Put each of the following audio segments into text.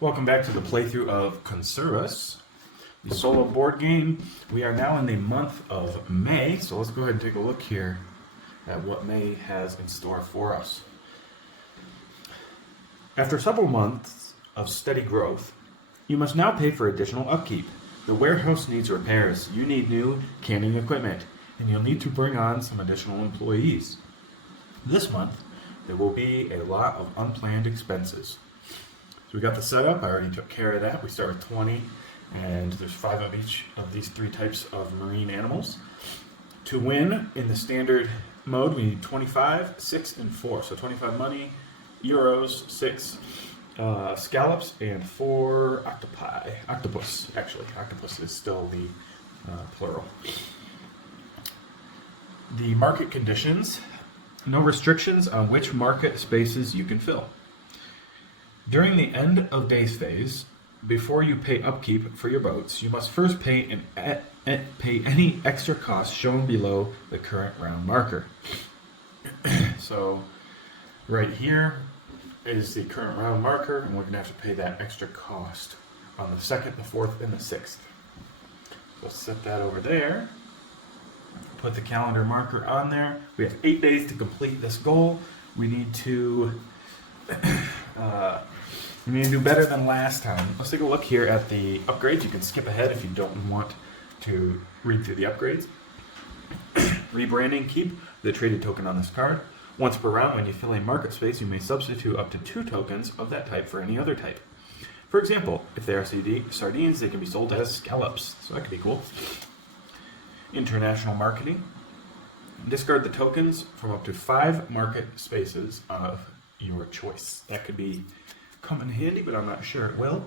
Welcome back to the playthrough of Conservas, the solo board game. We are now in the month of May, so let's go ahead and take a look here at what May has in store for us. After several months of steady growth, you must now pay for additional upkeep. The warehouse needs repairs, you need new canning equipment, and you'll need to bring on some additional employees. This month, there will be a lot of unplanned expenses. So we got the setup, I already took care of that. We start with 20, and there's 5 of each of these 3 types of marine animals. To win in the standard mode, we need 25, 6, and 4. So 25 money, euros, 6 scallops, and 4 octopi. Octopus, actually. Octopus is still the plural. The market conditions, no restrictions on which market spaces you can fill. During the end of days phase, before you pay upkeep for your boats, you must first pay any extra costs shown below the current round marker. So right here is the current round marker, and we're going to have to pay that extra cost on the 2nd, the 4th, and the 6th. So set that over there. Put the calendar marker on there. We have 8 days to complete this goal. We need to do better than last time. Let's take a look here at the upgrades. You can skip ahead if you don't want to read through the upgrades. Rebranding, keep the traded token on this card. Once per round, when you fill a market space, you may substitute up to 2 tokens of that type for any other type. For example, if they are sardines, they can be sold as scallops, so that could be cool. International marketing. Discard the tokens from up to 5 market spaces of your choice. That could come in handy, but I'm not sure it will.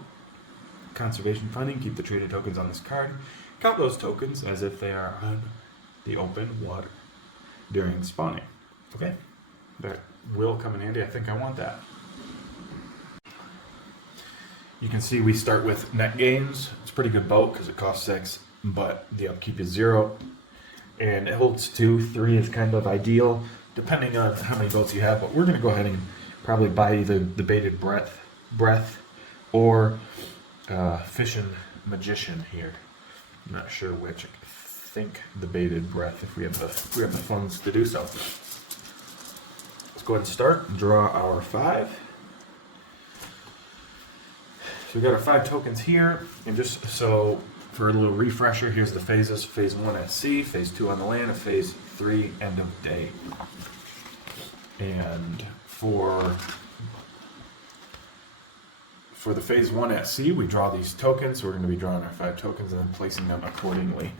Conservation funding, keep the traded tokens on this card. Count those tokens as if they are on the open water during spawning. Okay, that will come in handy. I think I want that. You can see we start with net gains. It's a pretty good boat because it costs 6, but the upkeep is 0. And it holds 2, 3 is kind of ideal, depending on how many boats you have, but we're going to go ahead and probably buy either the baited breath or fishing magician here. I'm not sure which. I think the baited breath if we have the funds to do so. Let's go ahead and start. Draw our 5. So we got our 5 tokens here, and just so for a little refresher, here's the phases. Phase 1 at sea, Phase 2 on the land, and Phase 3 end of day. And for the Phase 1 at sea, we draw these tokens. So we're going to be drawing our 5 tokens and then placing them accordingly.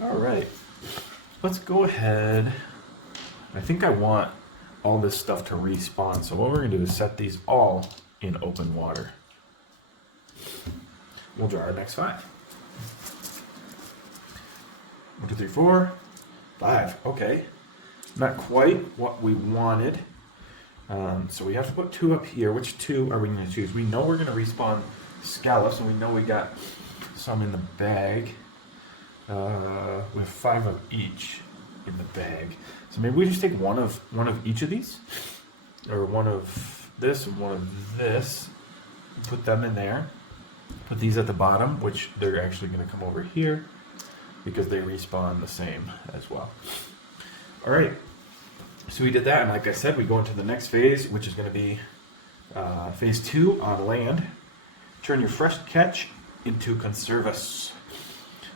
All right, let's go ahead. I think I want all this stuff to respawn. So what we're going to do is set these all in open water. We'll draw our next 5. 1, 2, 3, 4, 5. Okay, not quite what we wanted. So we have to put 2 up here. Which 2 are we going to choose? We know we're going to respawn scallops, and we know we got some in the bag. We have 5 of each in the bag. So maybe we just take one of each of these, or one of this and one of this. Put them in there. Put these at the bottom, which they're actually going to come over here because they respawn the same as well. All right. So we did that, and like I said, we go into the next phase, which is going to be Phase 2 on land. Turn your fresh catch into Conservas.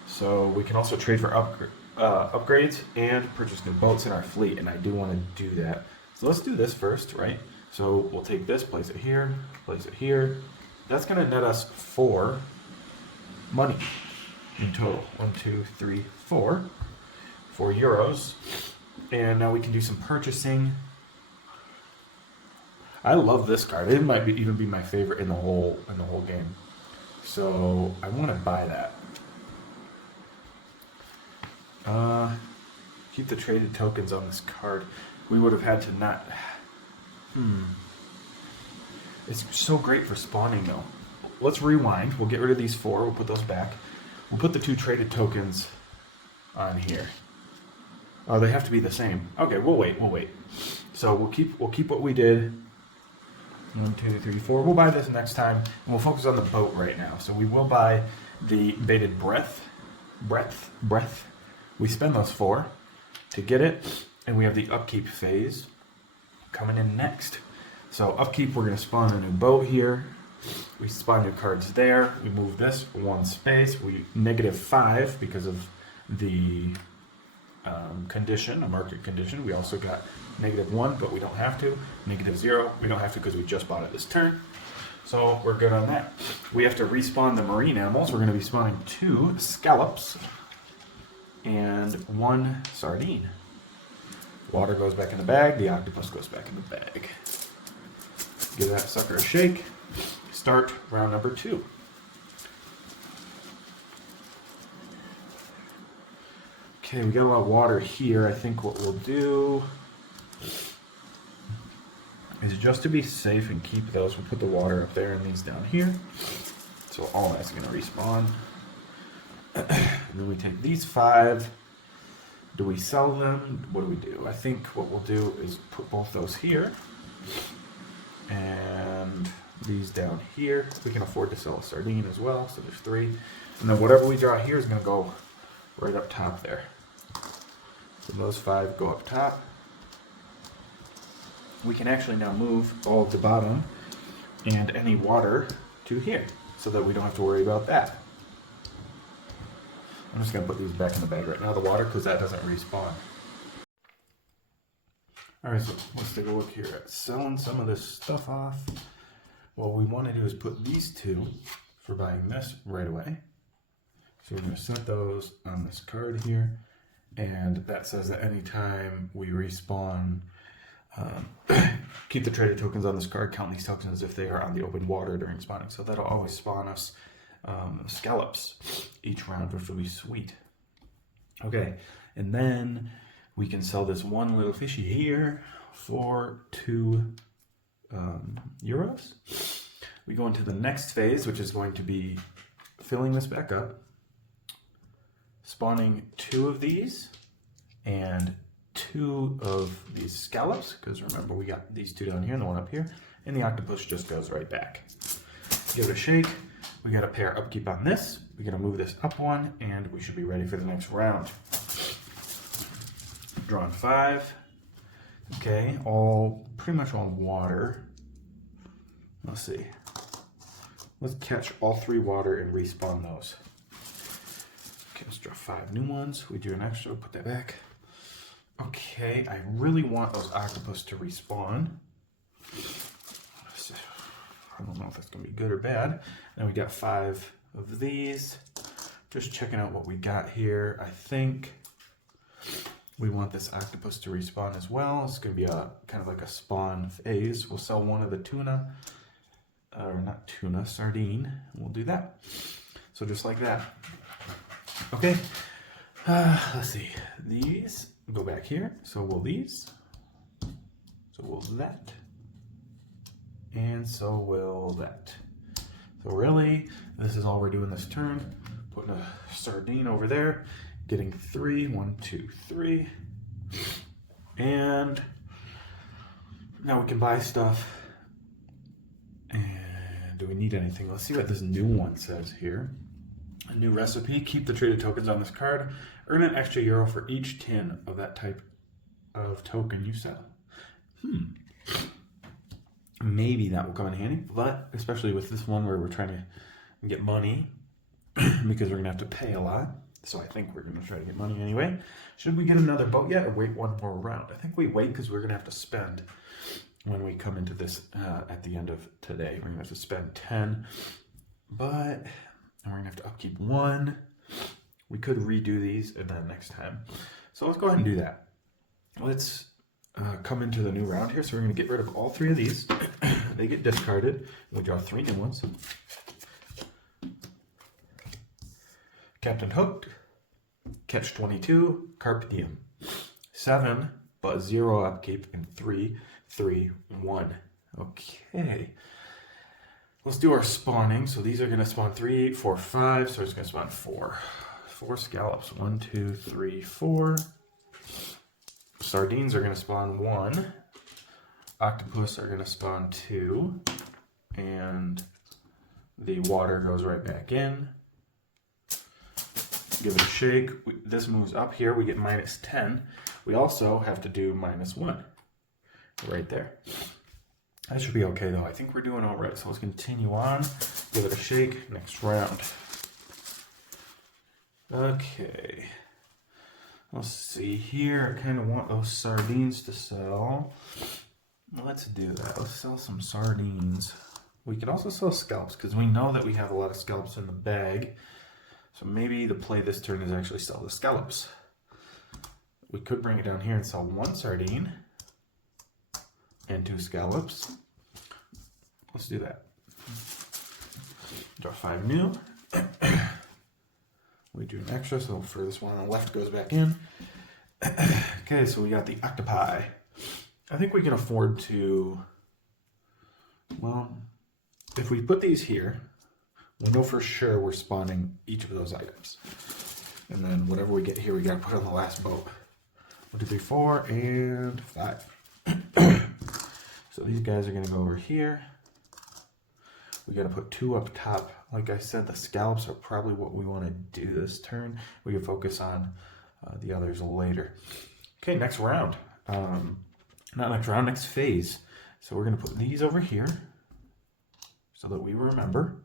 So we can also trade for upgrades and purchase new boats in our fleet, and I do want to do that. So let's do this first, right? So we'll take this, place it here, place it here. That's going to net us 4 money in total. 1, 2, 3, 4. 4 euros. And now we can do some purchasing. I love this card. It might even be my favorite in the whole game. So I want to buy that. Keep the traded tokens on this card. We would have had to not. It's so great for spawning though. Let's rewind. We'll get rid of these 4. We'll put those back. We'll put the 2 traded tokens on here. Oh, they have to be the same. Okay, we'll wait. So we'll keep what we did. 1, 2, 3, 4. We'll buy this next time, and we'll focus on the boat right now. So we will buy the baited breath. We spend those 4 to get it, and we have the upkeep phase coming in next. So upkeep, we're going to spawn a new boat here. We spawn new cards there. We move this 1 space. We -5 because of the condition, a market condition. We also got -1, but we don't have to. -0, we don't have to because we just bought it this turn. So we're good on that. We have to respawn the marine animals. We're going to be spawning 2 scallops and 1 sardine. Water goes back in the bag. The octopus goes back in the bag. Give that sucker a shake. Start round number 2. Okay, we got a lot of water here. I think what we'll do is, just to be safe and keep those, we'll put the water up there and these down here. So all that's going to respawn. And then we take these 5. Do we sell them? What do we do? I think what we'll do is put both those here. And these down here. We can afford to sell a sardine as well, so there's 3. And then whatever we draw here is going to go right up top there. So those 5 go up top. We can actually now move all of the bottom and any water to here, so that we don't have to worry about that. I'm just going to put these back in the bag right now, the water, because that doesn't respawn. Alright, so let's take a look here at selling some of this stuff off. What we want to do is put these 2 for buying this right away. So we're going to set those on this card here, and that says that anytime we respawn, keep the traded tokens on this card, count these tokens as if they are on the open water during spawning. So that'll always spawn us scallops each round, which will be sweet. Okay, and then we can sell this 1 little fishy here for 2 euros. We go into the next phase, which is going to be filling this back up, spawning 2 of these and 2 of these scallops, because remember we got these 2 down here and the 1 up here, and the octopus just goes right back. Give it a shake. We got a pair upkeep on this. We're going to move this up 1, and we should be ready for the next round. Drawn 5. Okay, pretty much all water. Let's see. Let's catch all 3 water and respawn those. Okay, let's draw 5 new ones. We do an extra, put that back. Okay, I really want those octopus to respawn. I don't know if that's going to be good or bad. Then we got 5 of these. Just checking out what we got here. I think we want this octopus to respawn as well. It's going to be a kind of like a spawn phase. We'll sell 1 of the tuna, or not tuna, sardine. We'll do that. So just like that. Okay. Let's see. These go back here. So will these. So will that. And so will that. So really, this is all we're doing this turn. Putting a sardine over there. Getting 3. 1, 2, 3. And now we can buy stuff. And do we need anything? Let's see what this new one says here. A new recipe. Keep the traded tokens on this card. Earn an extra euro for each tin of that type of token you sell. Maybe that will come in handy, but especially with this one where we're trying to get money because we're going to have to pay a lot. So I think we're going to try to get money anyway. Should we get another boat yet or wait 1 more round? I think we wait because we're going to have to spend when we come into this at the end of today. We're going to have to spend 10, but we're going to have to upkeep 1. We could redo these and then next time. So let's go ahead and do that. Let's come into the new round here. So we're going to get rid of all 3 of these. They get discarded. We draw 3 new ones. Captain Hooked, Catch 22, Carpe Diem. 7, but 0 upkeep, and 3, 3, 1. Okay. Let's do our spawning. So these are going to spawn 3, 8, 4, 5. So it's going to spawn 4. 4 scallops. 1, 2, 3, 4. Sardines are going to spawn 1. octopus are going to spawn 2, and the water goes right back in. Give it a shake. This moves up here. We get -10. We also have to do -1 right there. That should be okay though. I think we're doing all right. So let's continue on. Give it a shake. Next round. Okay. Let's see here. I kind of want those sardines to sell. Let's do that. Let's sell some sardines. We could also sell scallops because we know that we have a lot of scallops in the bag. So maybe the play this turn is actually sell the scallops. We could bring it down here and sell 1 sardine and 2 scallops. Let's do that. Draw 5 new. We do an extra, so for this one on the left goes back in. Okay, so we got the octopi. I think we can afford to, well, if we put these here, we know for sure we're spawning each of those items. And then whatever we get here, we gotta put on the last boat. 1, 2, 3, 4, and 5. So these guys are gonna go over here. We gotta put 2 up top. Like I said, the scallops are probably what we wanna do this turn. We can focus on the others later. Okay, next round. Not next round, next phase. So we're gonna put these over here so that we remember.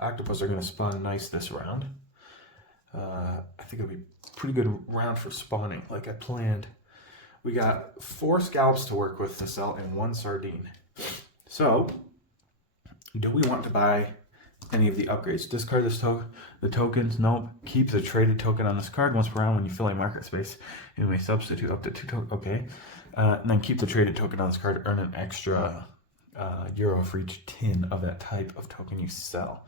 Octopus are gonna spawn nice this round. I think it'll be a pretty good round for spawning, like I planned. We got 4 scallops to work with to sell and 1 sardine. So, do we want to buy any of the upgrades? Discard this the tokens. Nope. Keep the traded token on this card once per round when you fill a market space. You may substitute up to 2 tokens. Okay. And then keep the traded token on this card. Earn an extra euro for each tin of that type of token you sell.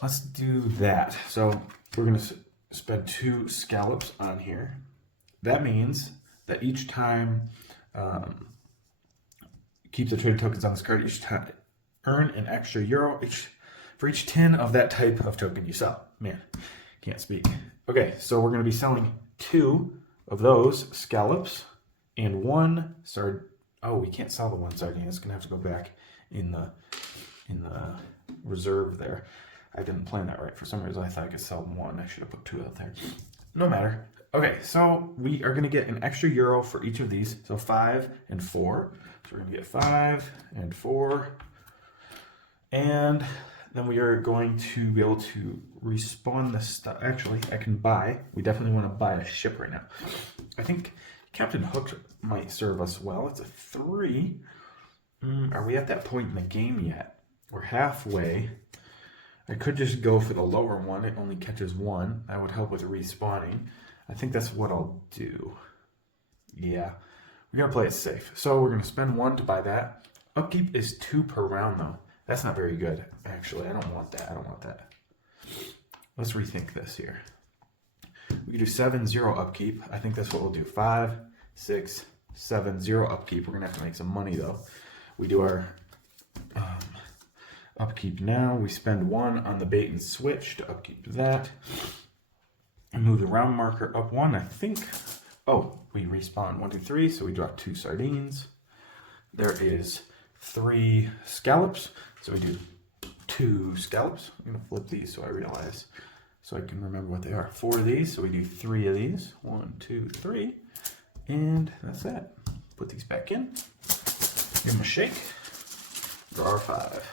Let's do that. So we're going to spend 2 scallops on here. That means that each time, keep the traded tokens on this card each time. Earn an extra euro for each tin of that type of token you sell. Man, can't speak. Okay, so we're going to be selling 2 of those scallops and 1 sardine. Oh, we can't sell the 1 sardine. It's going to have to go back in the reserve there. I didn't plan that right. For some reason, I thought I could sell 1. I should have put 2 out there. No matter. Okay, so we are going to get an extra euro for each of these. So 5 and 4. So we're going to get 5 and 4. And then we are going to be able to respawn this stuff. Actually, I can buy. We definitely want to buy a ship right now. I think Captain Hook might serve us well. It's a 3. Are we at that point in the game yet? We're halfway. I could just go for the lower one. It only catches 1. That would help with respawning. I think that's what I'll do. Yeah. We're going to play it safe. So we're going to spend 1 to buy that. Upkeep is 2 per round, though. That's not very good, actually. I don't want that. I don't want that. Let's rethink this here. We can do 7, 0 upkeep. I think that's what we'll do. 5, 6, 7, 0 upkeep. We're going to have to make some money, though. We do our upkeep now. We spend 1 on the bait and switch to upkeep that. And move the round marker up 1, I think. Oh, we respawn 1, 2, 3. So we drop 2 sardines. There is 3 scallops. So we do 2 scallops. I'm going to flip these so I realize, so I can remember what they are. 4 of these. So we do 3 of these. 1, 2, 3. And that's that. Put these back in. Give them a shake. Draw our 5.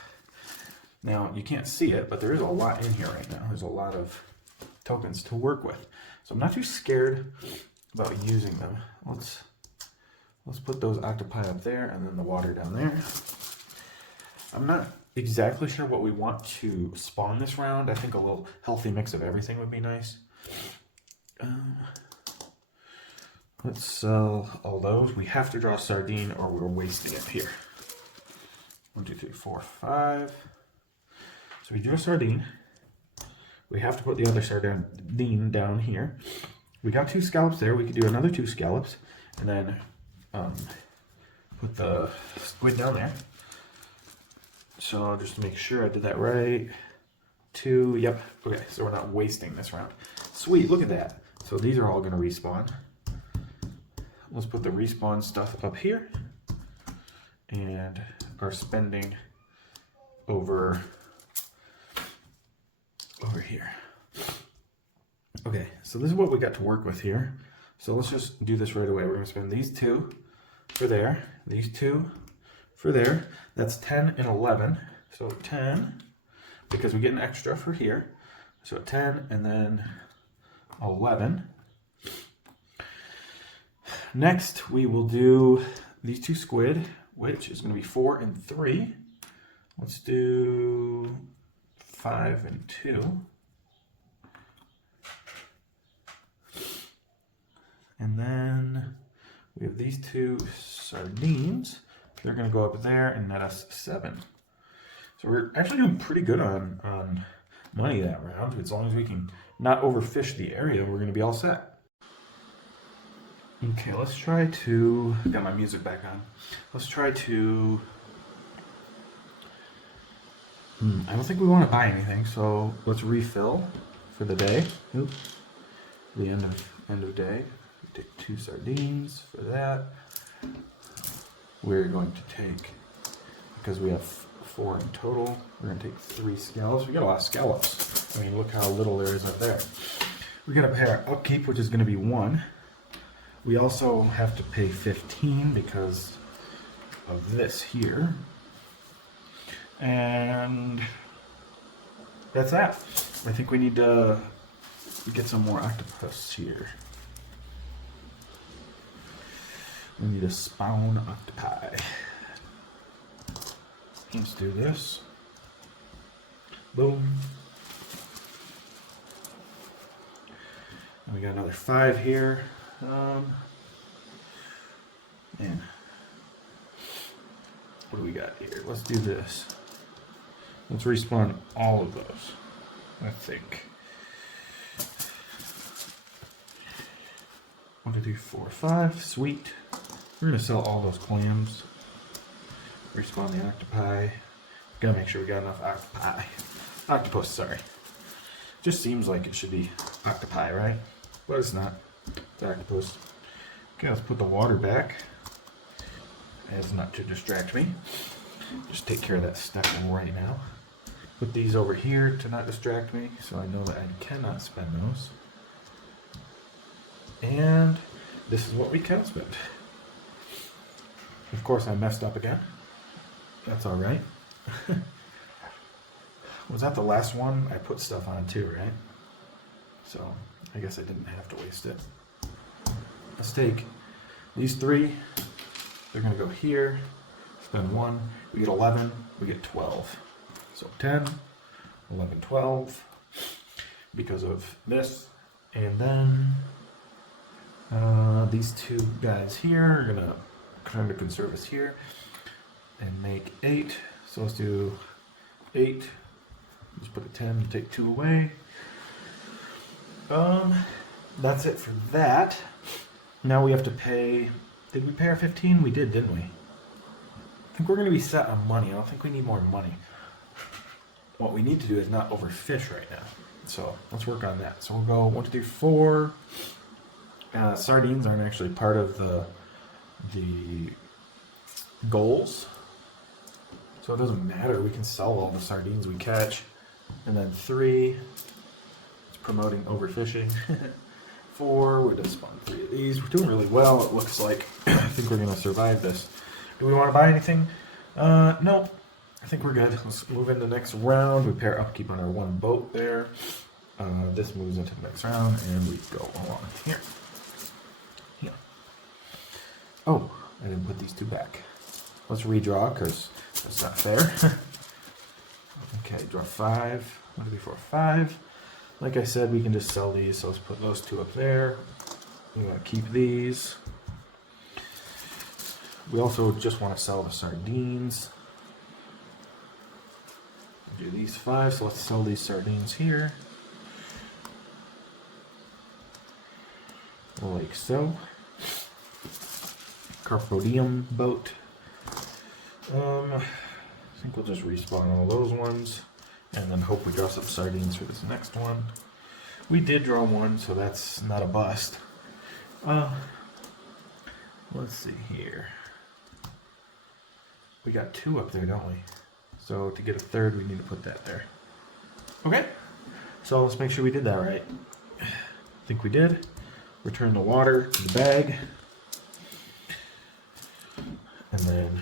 Now, you can't see it, but there is a lot in here right now. There's a lot of tokens to work with. So I'm not too scared about using them. Let's put those octopi up there and then the water down there. I'm not exactly sure what we want to spawn this round. I think a little healthy mix of everything would be nice. Let's sell all those. We have to draw a sardine or we're wasting it here. 1, 2, 3, 4, 5. So we drew a sardine. We have to put the other sardine down here. We got 2 scallops there. We could do another 2 scallops and then put the squid down there. So just to make sure I did that right. 2, yep. Okay, so we're not wasting this round. Sweet, look at that. So these are all going to respawn. let's put the respawn stuff up here and our spending over here. Okay, so this is what we got to work with here. So let's just do this right away. We're gonna spend these 2 for there, these 2 for there. That's 10 and 11. So 10, because we get an extra for here. So 10 and then 11. Next, we will do these 2 squid, which is going to be 4 and 3. Let's do 5 and 2. And then we have these 2 sardines. They're going to go up there and net us 7. So we're actually doing pretty good on money that round. As long as we can not overfish the area, we're going to be all set. Okay, let's try to... Got my music back on. Let's try to... I don't think we want to buy anything, so let's refill for the day. Oops. The end of day. We take 2 sardines for that. We're going to take, because we have 4 in total, we're going to take 3 scallops. We got a lot of scallops. I mean, look how little there is up there. We got to pay our upkeep, which is going to be 1. We also have to pay 15 because of this here. And that's that. I think we need to get some more octopus here. We need to spawn octopi. Let's do this. Boom. And we got another 5 here. Man. What do we got here? Let's do this. Let's respawn all of those, I think. 1, 2, 3, 4, 5. Sweet. We're going to sell all those clams. Respawn the octopi. Gotta make sure we got enough octopi. Octopus, sorry. Just seems like it should be octopi, right? But it's not. It's octopus. Okay, let's put the water back as not to distract me. Just take care of that stuff right now. Put these over here to not distract me, so I know that I cannot spend those. And this is what we can spend. Of course, I messed up again. That's all right. Was that the last one? I put stuff on too, right? So I guess I didn't have to waste it. Let's take these 3. They're going to go here. Spend 1. We get 11. We get 12. So 10, 11, 12 because of this. And then these 2 guys here are going to kind of conserve us here and make 8. So let's do 8. Just put a 10, take 2 away. That's it for that. Now we have to pay. Did we pay our 15? We did, didn't we? I think we're going to be set on money. I don't think we need more money. What we need to do is not overfish right now. So let's work on that. So we'll go 1, 2, 3, 4. Sardines aren't actually part of the goals. So it doesn't matter. We can sell all the sardines we catch. And then 3, it's promoting overfishing. 4, we're going to spawn 3 of these. We're doing really well, it looks like. I think we're going to survive this. Do we want to buy anything? No. I think we're good. Let's move into the next round. We pair upkeep on our 1 boat there. This moves into the next round, and we go along here. Here. Oh, I didn't put these 2 back. Let's redraw, because that's not fair. Okay, draw 5. 1, 2, 3, 4, 5. Like I said, we can just sell these, so let's put those 2 up there. We want to keep these. We also just want to sell the sardines. Do these 5, so let's sell these sardines here. Like so. Carpodium boat. I think we'll just respawn all those ones. And then hope we draw some sardines for this next one. We did draw 1, so that's not a bust. let's see here. We got 2 up there, don't we? So to get a third, we need to put that there. Okay, so let's make sure we did that right. I think we did. Return the water to the bag. And then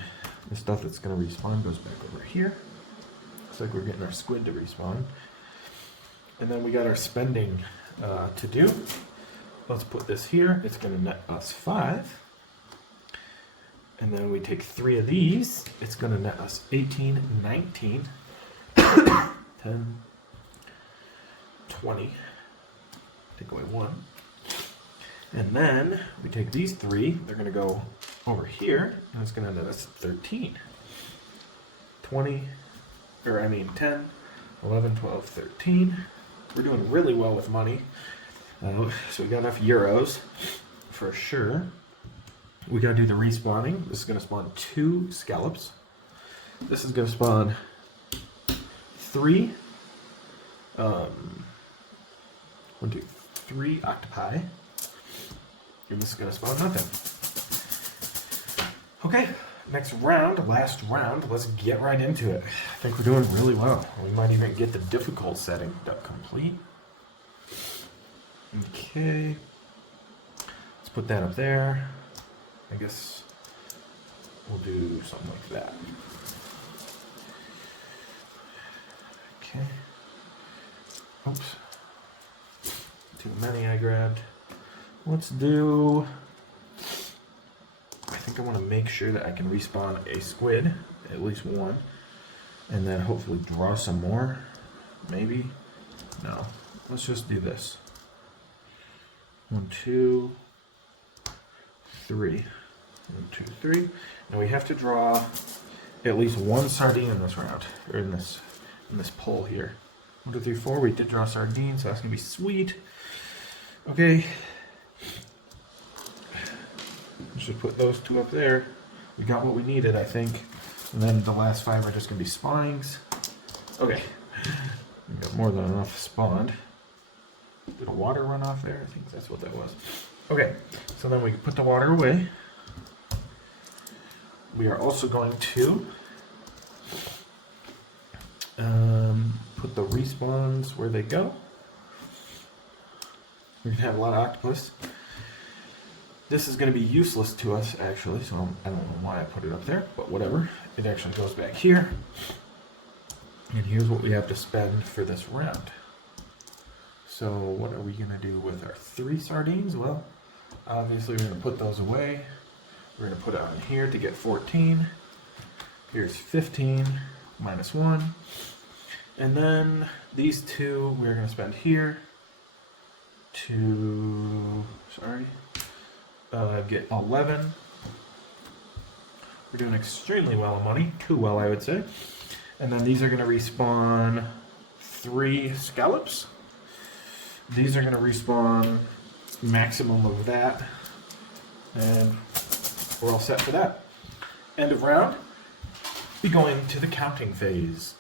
the stuff that's going to respawn goes back over here. Looks like we're getting our squid to respawn. And then we got our spending to do. Let's put this here. It's going to net us 5. And then we take 3 of these. It's going to net us 18, 19, 10, 20. Take away 1. And then we take these 3. They're going to go over here. And it's going to net us 13. 10, 11, 12, 13. We're doing really well with money. So we got enough euros for sure. We gotta do the respawning. This is gonna spawn 2 scallops. This is gonna spawn 3 3 octopi. And this is gonna spawn nothing. Okay, next round, last round, let's get right into it. I think we're doing really well. We might even get the difficult setting up complete. Okay. Let's put that up there. I guess we'll do something like that. Okay. Oops. Too many I grabbed. Let's do... I think I want to make sure that I can respawn a squid, at least 1. And then hopefully draw some more. Maybe. No. Let's just do this. 1, 2, 3. 1, 2, 3. And we have to draw at least 1 sardine in this round, or in this pull here. 1, 2, 3, 4. We did draw sardines, so that's gonna be sweet. Okay. Let's just put those 2 up there. We got what we needed, I think. And then the last 5 are just gonna be spawnings. Okay. We got more than enough spawned. Did a water run off there? I think that's what that was. Okay, so then we put the water away. We are also going to put the respawns where they go. We're gonna have a lot of octopus. This is gonna be useless to us actually, so I don't know why I put it up there, but whatever. It actually goes back here. And here's what we have to spend for this round. So what are we gonna do with our 3 sardines? Well, obviously we're gonna put those away. We're gonna put it on here to get 14. Here's 15 minus 1. And then these 2 we're gonna spend here to, get 11. We're doing extremely well on money, too well I would say. And then these are gonna respawn 3 scallops. These are going to respawn maximum of that, and we're all set for that. End of round. Be going to the counting phase.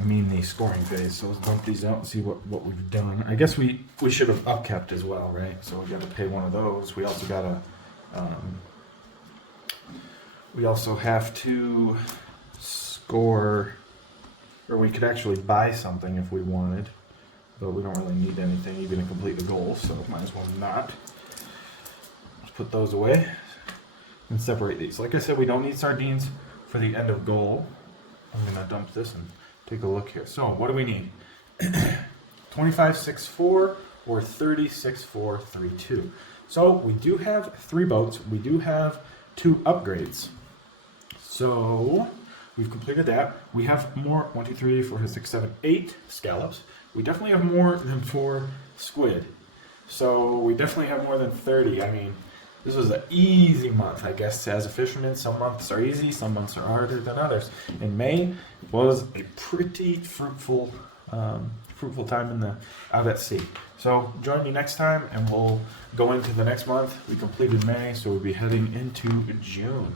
I mean the scoring phase, so let's dump these out and see what we've done. I guess we should have upkept as well, right? So we got to pay one of those. We also got to, we also have to score, or we could actually buy something if we wanted. But we don't really need anything even to complete the goal, so might as well not. Let's put those away and separate these. Like I said, we don't need sardines for the end of goal. I'm gonna dump this and take a look here. So what do we need? 25.64 or 36.432. So we do have 3 boats. We do have 2 upgrades. So we've completed that. We have more 1, 2, 3, 4, 5, 6, 7, 8 scallops. We definitely have more than 4 squid. So we definitely have more than 30. I mean, this was an easy month, I guess, as a fisherman. Some months are easy, some months are harder than others. And May was a pretty fruitful time out at sea. So join me next time and we'll go into the next month. We completed May, so we'll be heading into June.